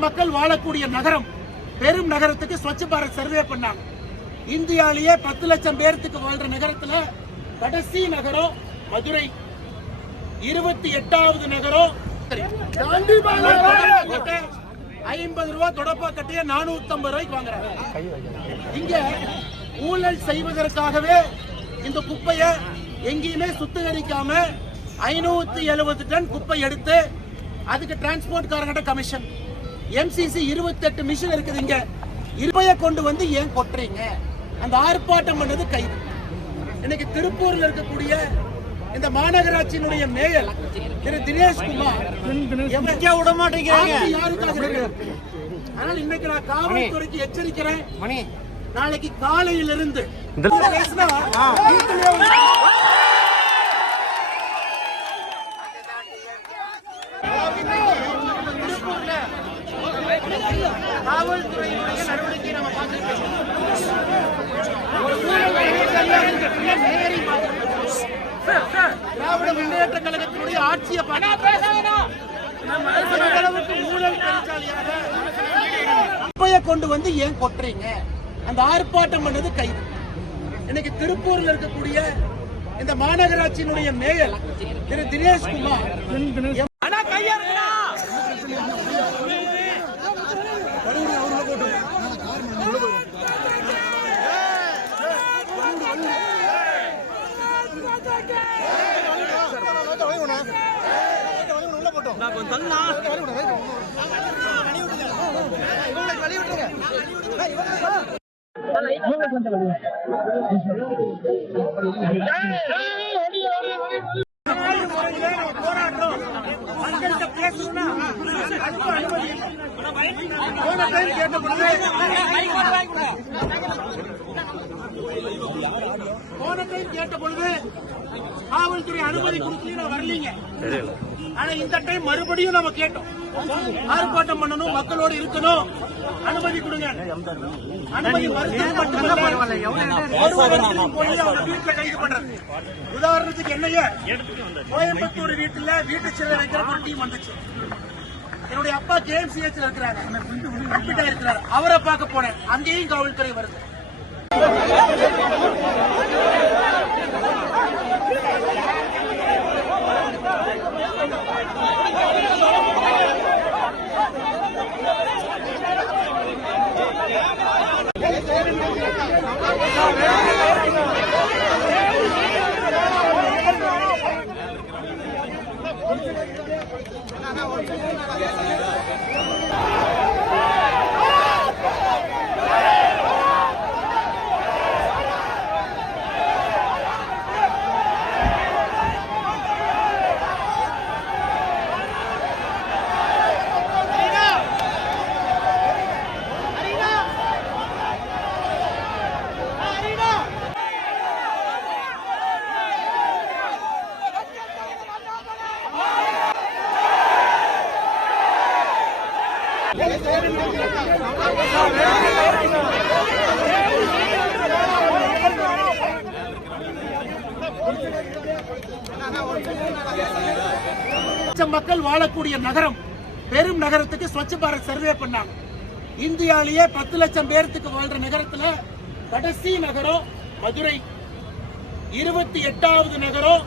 மக்கள் வாழக்கூடிய நகரம், பெரும் நகரத்துக்கு ஸ்வச்ச பாரத் சர்வே பண்ணாங்க. இந்தியாவிலேயே 10 லட்சம் பேருக்கு வாழ்ற நகரத்துல கடைசி நகரம் மதுரை, 28வது நகரம் 50 ரூபாய் தொடப்பா கட்டிய 450 ரூபாய்க்கு வாங்குறாங்க. இங்க ஊழல் செய்வதற்காகவே இந்த குப்பையை எங்கேயுமே சுத்திகரிக்காம 570 டன் குப்பை எடுத்து அதுக்கு டிரான்ஸ்போர்ட் காரங்கிட்ட கமிஷன், MCC 28 மிஷின் இருக்குது. இங்க இருப்பையை கொண்டு வந்து ஏன் கொட்டுறீங்க? அந்த ஆர்ப்பாட்டம் பண்ணது கைது. இன்னைக்கு திருப்பூர்ல இருக்கக்கூடிய இந்த மாநகராட்சியினுடைய மேயர் திரு தினேஷ்குமார் விட மாட்டேங்கிறாங்க. அதனால இன்னைக்கு நான் காவல்துறைக்கு எச்சரிக்கிறேன். நாளைக்கு காலையிலிருந்து காவல்துறையினுடைய நடவடிக்கை நம்ம பார்த்துருக்கோம். திராவிட முன்னேற்ற கழகத்தினுடைய ஆட்சியை அளவுக்கு ஊழல் பெருச்சாலியாக குப்பையை கொண்டு வந்து ஏன் கொட்டுறீங்க? அந்த ஆர்ப்பாட்டம் பண்ணது கைது. இன்னைக்கு திருப்பூர்ல இருக்கக்கூடிய இந்த மாநகராட்சியினுடைய மேயர் திரு தினேஷ்குமார் கேட்ட பொழுது காவல்துறை அனுமதி கொடுத்து வரலீங்க. ஆனா இந்த டைம் மறுபடியும் நம்ம கேட்டோம், ஆர்ப்பாட்டம் பண்ணணும், மக்களோடு இருக்கணும், அனுமதி கொடுங்க. அனுமதி மறுத்தது மட்டுமல்ல, போய் அவங்க வீட்டுல கைது பண்றது. உதாரணத்துக்கு என்னைய கோயம்புத்தூர் வீட்டு சிலை வைக்கிற ஒரு டீம் வந்துச்சு. என்னுடைய அப்பா KMCH இருக்கிறாரு, அட்மிட் ஆயிருக்கிறாரு. அவரை பார்க்க போனேன், அங்கேயும் காவல்துறை வருது. மக்கள் வாழக்கூடிய நகரம், பெரும் நகரத்துக்கு ஸ்வச்ச பாரத் சர்வே பண்ணாங்க. இந்தியாவிலேயே 10 லட்சம் பேருக்கு வாழ்ற நகரத்துல கடைசி நகரம் மதுரை, 28வது நகரம்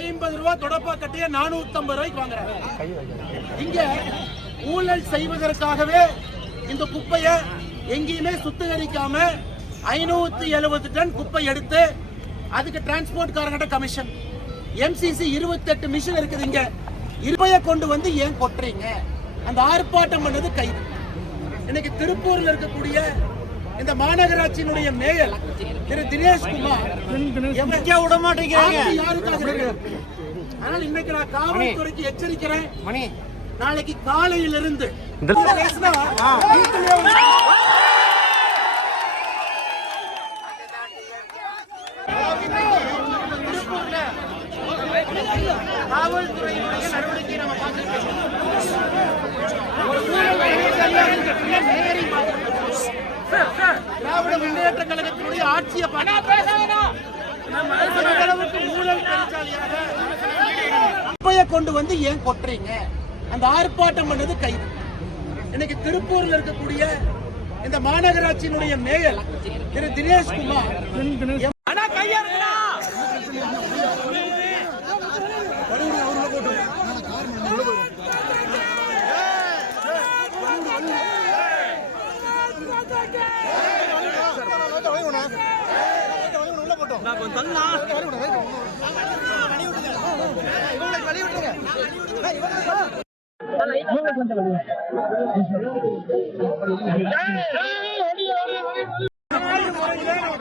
50 ரூபாய் தொடப்பா கட்டிய 450 ரூபாய்க்கு வாங்குறாங்க. இங்க ஊழல் செய்வதற்காகவே இந்த குப்பையை எங்கேயுமே சுத்திகரிக்காம 570 டன் குப்பை எடுத்து அதுக்கு டிரான்ஸ்போர்ட் காரங்கிட்ட கமிஷன், MCC 28 மிஷின் இருக்குது. இங்க இருப்பையை கொண்டு வந்து ஏன் கொட்டுறீங்க? அந்த ஆர்ப்பாட்டம் பண்ணது கைது. இன்னைக்கு திருப்பூர்ல இருக்கக்கூடிய இந்த மாநகராட்சியினுடைய மேயர் திரு தினேஷ்குமார் விட மாட்டேங்கிறாங்க. அதனால இன்னைக்கு நான் காவல்துறைக்கு எச்சரிக்கிறேன். நாளைக்கு காலையிலிருந்து காவல்துறையினுடைய நடவடிக்கை நம்ம பார்த்துருக்கோம். ஆட்சியை அளவுக்கு ஊழல் பெருச்சாலியாக குப்பையை கொண்டு வந்து ஏன் கொட்டுறீங்க? அந்த ஆர்ப்பாட்டம் பண்ணது கைது. இன்னைக்கு திருப்பூர்ல இருக்கக்கூடிய இந்த மாநகராட்சியினுடைய மேயர் திரு தினேஷ்குமார்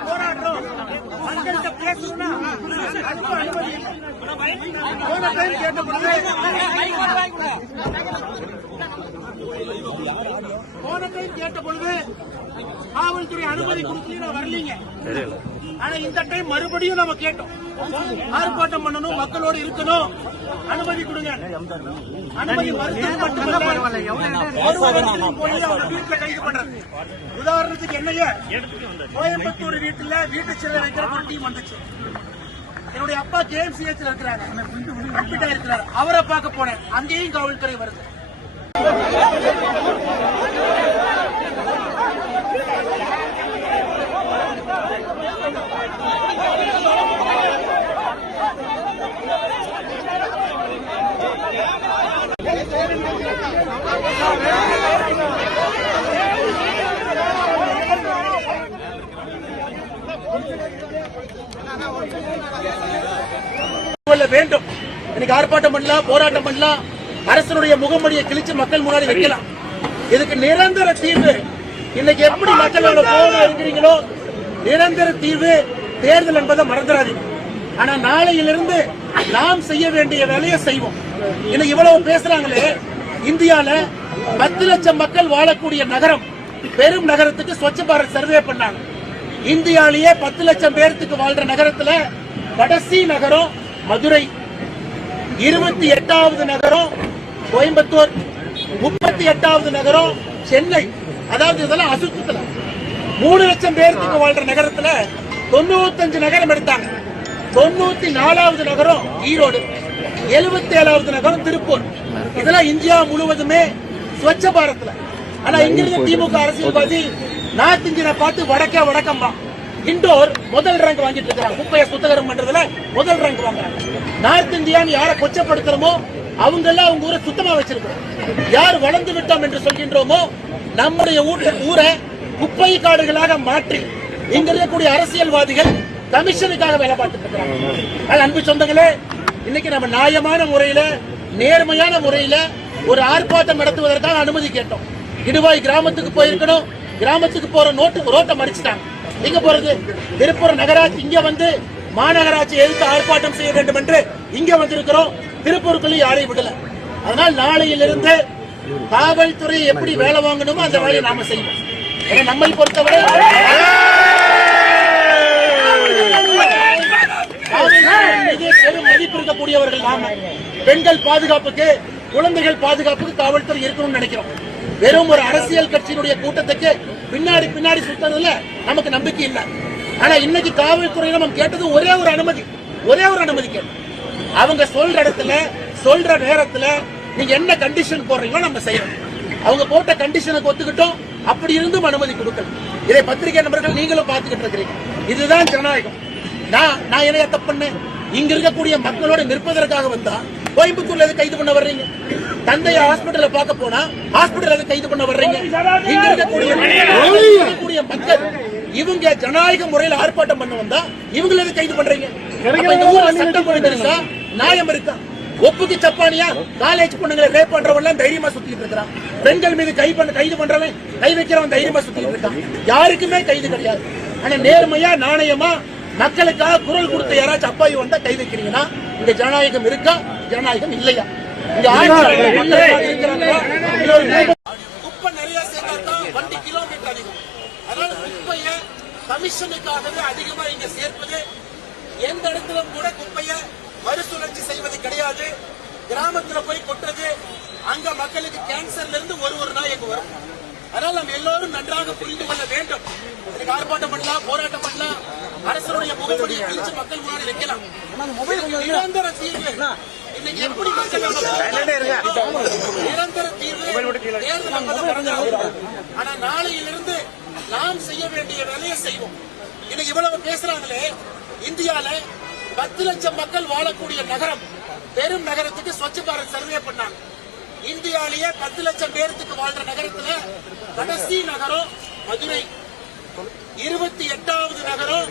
போராடுறோம். மக்கள்கிட்ட பேசணும்னா போன டைம் கேட்ட பொழுது காவல்துறை அனுமதி கொடுத்து வரலீங்க. ஆனா இந்த டைம் மறுபடியும் நம்ம கேட்டோம். ஆர்ப்பாட்டம் பண்ணணும், மக்களோடு இருக்கணும், அனுமதி கொடுங்க. அனுமதி மறுத்தது மட்டுமல்ல, போய் அவங்க வீட்டுல கைது பண்றது. உதாரணத்துக்கு என்னைய கோயம்புத்தூர் வீட்டுல வீட்டு சிலை வைக்கிற ஒரு டீம் வந்துச்சு. என்னுடைய அப்பா KMCH இருக்கிறாங்க, அட்மிட்டா இருக்கிறாரு. அவரை பார்க்க போனேன், அங்கேயும் காவல்துறை வருது. வேண்டும் இன்னைக்கு ஆர்ப்பாட்டம் பண்ணலாம், போராட்டம் பண்ணலாம், அரசனுடைய முகமடியை கிழிச்சு மக்கள் முன்னாடி வைக்கலாம். இதுக்கு நிரந்தர தீர்வு. இன்னைக்கு எப்படி மக்களோட கோபமா இருக்கிறீங்களோ, நிரந்தர தீர்வு தேர்தல் என்பதை மறந்துடாதீங்க. ஆனா நாளையிலிருந்து நாம் செய்ய வேண்டிய வேலையை செய்வோம். இன்னைக்கு இவ்வளவு பேசுறாங்களே, இந்தியால 10 லட்சம் மக்கள் வாழக்கூடிய நகரம், பெரும் நகரத்துக்கு ஸ்வச்ச பாரத் சர்வே பண்ணாங்க. இந்தியாலேயே 10 லட்சம் பேருக்கு வாழ்ற நகரத்துல கடைசி நகரம் மதுரை, 28வது நகரம் கோயம்புத்தூர், 38வது நகரம் சென்னை. அதாவது இதெல்லாம் அசுத்தத்துல 3 லட்சம் பேருக்கு வாழ்ற நகரத்துல 95 நகரம் எடுத்தாங்க. 94வது நகரம் ஈரோடு, 77வது நகரம் திருப்பூர். இதெல்லாம் இந்தியா முழுவதுமே ஸ்வச்ச பாரத்ல. ஆனா இங்கிருந்து திமுக அரசியல்வாதி நார்த் இந்தியனை பார்த்து வடக்கம்பா இண்டோர் முதல் ரேங்க் வாங்கிட்டு இருக்காங்க. குப்பையை சுத்தகரம் பண்றதுல முதல் ரேங்க் வாங்குறாங்க. நார்த் இந்தியான்னு யாரை கொச்சப்படுத்துறோமோ அவங்க எல்லாம் அவங்க ஊரை சுத்தமா வச்சிருக்கிறோம். யார் வளர்ந்து விட்டோம் என்று சொல்கின்றோமோ நம்முடைய ஊரை குப்பை காடுகளாக மாற்றி இங்க இருக்கக்கூடிய அரசியல்வாதிகள் கமிஷனுக்காக வேலை பார்த்துட்டு இருக்காங்க. அன்பு சொந்தங்களே, இன்னைக்கு நம்ம நியாயமான முறையில, நேர்மையான முறையில ஒரு ஆர்ப்பாட்டம் நடத்துவதற்காக அனுமதி கேட்டோம். இடுவாய் கிராமத்துக்கு போயிருக்கணும், கிராமத்துக்கு போற ரோட்டை மறிச்சிட்டாங்க. எங்க போறது? திருப்பூர் நகராட்சி இங்க வந்து மாநகராட்சி எதிர்த்து ஆர்ப்பாட்டம் செய்ய வேண்டும் என்று இங்க வந்திருக்கிறோம். திருப்பூருக்குள்ள யாரையும் விடல. அதனால் நாளையிலிருந்து காவல்துறை எப்படி வேலை வாங்கணுமோ அந்த வேலையை நாம செய்வோம். நம்மை பொறுத்தவரை பெரும் மதிப்பு இருக்கக்கூடியவர்கள் நாம. பெண்கள் பாதுகாப்புக்கு, குழந்தைகள் பாதுகாப்புக்கு காவல்துறை இருக்கணும்னு நினைக்கிறோம். வெறும் ஒரு அரசியல் கட்சியினுடைய கூட்டத்துக்கு பின்னாடி சுத்ததுல நமக்கு நம்பிக்கை இல்லை. ஆனா இன்னைக்கு காவல்துறையில நம்ம கேட்டது ஒரே ஒரு அனுமதி கேட்டோம். அவங்க சொல்ற இடத்துல, சொல்ற நேரத்துல நீங்க என்ன கண்டிஷன் போடுறீங்களோ நம்ம செய்யறோம். அவங்க போட்ட கண்டிஷனுக்கு ஒத்துக்கிட்டோம். அப்படி இருந்தும் அனுமதி கொடுக்கல. இதை பத்திரிகை நண்பர்கள் நீங்களும் பார்த்துக்கிட்டு இருக்கிறீங்க. இதுதான் ஜனநாயகம். நான் என்ன தப்பு பண்ணேன்? இங்க இருக்கக்கூடிய மக்களோட நிற்பதற்காக வந்தா கோயம்புத்தூர்ல கைது பண்ண வர்றீங்க. தந்தைய ஹாஸ்பிட்டல பார்க்க போனா ஹாஸ்பிட்டல் கைது பண்ண வர்றீங்க. இங்க இருக்கக்கூடிய மக்கள் இவங்க ஜனநாயக முறையில் ஆர்ப்பாட்டம் பண்ண வந்தா இவங்களை கைது பண்றீங்க. இந்த ஊர்ல சட்டம் பண்ணிருக்கா, நியாயம் இருக்கா? ஒப்புக்கு சப்பானியா காலேஜ் பொண்ணுங்களை ரேப் பண்றவன் தைரியமா சுத்திட்டு இருக்கான். பெண்கள் மீது கைது பண்றவன், கை வைக்கிறவன் தைரியமா சுத்திட்டு இருக்கான். யாருக்குமே கைது கிடையாது. ஆனா நேர்மையா, நாணயமா மக்களுக்காக குரல் கொடுத்த யாராச்சும் அப்பாவி வந்தா கை வைக்கிறீங்கன்னா இங்க ஜனநாயகம் இருக்கா? ஜனநாயகம் இல்லையா? குப்பை நிறைய சேர்த்தா வண்டி கிலோமீட்டர் அதிகம். அதனால குப்பையை கமிஷனுக்காகவே அதிகமா இங்க சேர்ப்பது. எந்த இடத்திலும் கூட குப்பையை மறுசுழற்சி செய்வது கிடையாது. கிராமத்துல போய் கொட்டுறது. அங்க மக்களுக்கு கேன்சர்ல இருந்து ஒரு நாய் எங்க வரும். அதனால் நம்ம எல்லோரும் நன்றாக புரிந்து கொள்ள வேண்டும். இன்னைக்கு ஆர்ப்பாட்டம் பண்ணலாம், போராட்டம் பண்ணலாம், அரசுடைய முகமூடியை கிழிச்சு மக்கள் முன்னாடி வைக்கலாம். நிரந்தர தீர்வு இன்னைக்கு எப்படி மக்கள் நிரந்தர தீர்வு தேர்தல். ஆனா நாளையிலிருந்து நாம் செய்ய வேண்டிய வேலையை செய்வோம். இன்னைக்கு இவ்வளவு பேசுறாங்களே, இந்தியால 10 லட்சம் மக்கள் வாழக்கூடிய நகரம், பெரும் நகரத்துக்கு ஸ்வச்ச பாரத் சர்வே பண்ணாங்க. இந்தியாலேயே 10 லட்சம் பேருக்கு வாழ்ற நகரத்துல கடைசி நகரம் மதுரை, 28வது நகரம்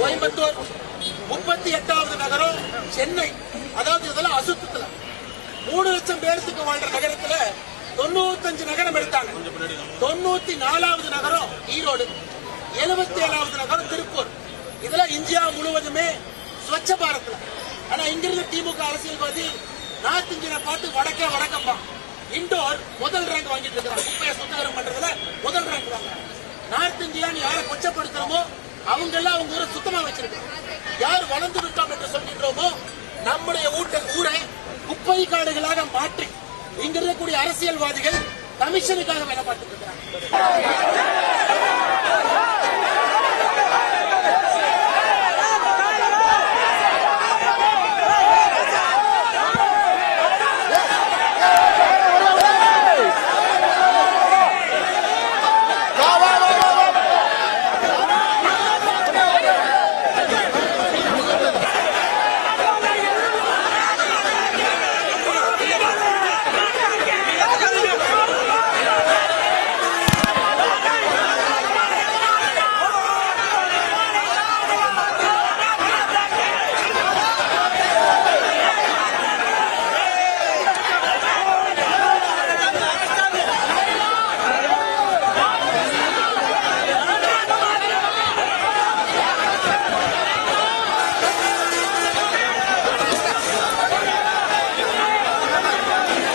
கோயம்புத்தூர், 38வது நகரம் சென்னை. அதாவது இதெல்லாம் அசுத்தத்துல 3 லட்சம் பேருக்கு வாழ்ற நகரத்துல 95 நகரம் எடுத்தாங்க. 94வது நகரம் ஈரோடு, 77வது நகரம் திருப்பூர். இதெல்லாம் இந்தியா முழுவதுமே ஸ்வச்ச பாரத்ல. ஆனா இங்கிருந்து திமுக அரசியல்வாதி நார்த் இந்தியனை பார்த்து வடக்கே வடக்கம்பா இண்டோர் முதல் ரேங்க் வாங்கிட்டு இருக்கிறாங்க. குப்பையை சுத்தகரம் பண்றதுல முதல் ரேங்க் வாங்க. நார்த் இந்தியான்னு யாரை கொச்சப்படுத்துறோமோ அவங்க எல்லாம் அவங்க ஊரை சுத்தமா வச்சிருக்கோம். யார் வளர்ந்து விட்டோம் என்று சொல்கின்றோமோ நம்முடைய ஊரை குப்பை காடுகளாக மாற்றி இங்க இருக்கக்கூடிய அரசியல்வாதிகள் கமிஷனுக்காக வேலை பார்த்துட்டு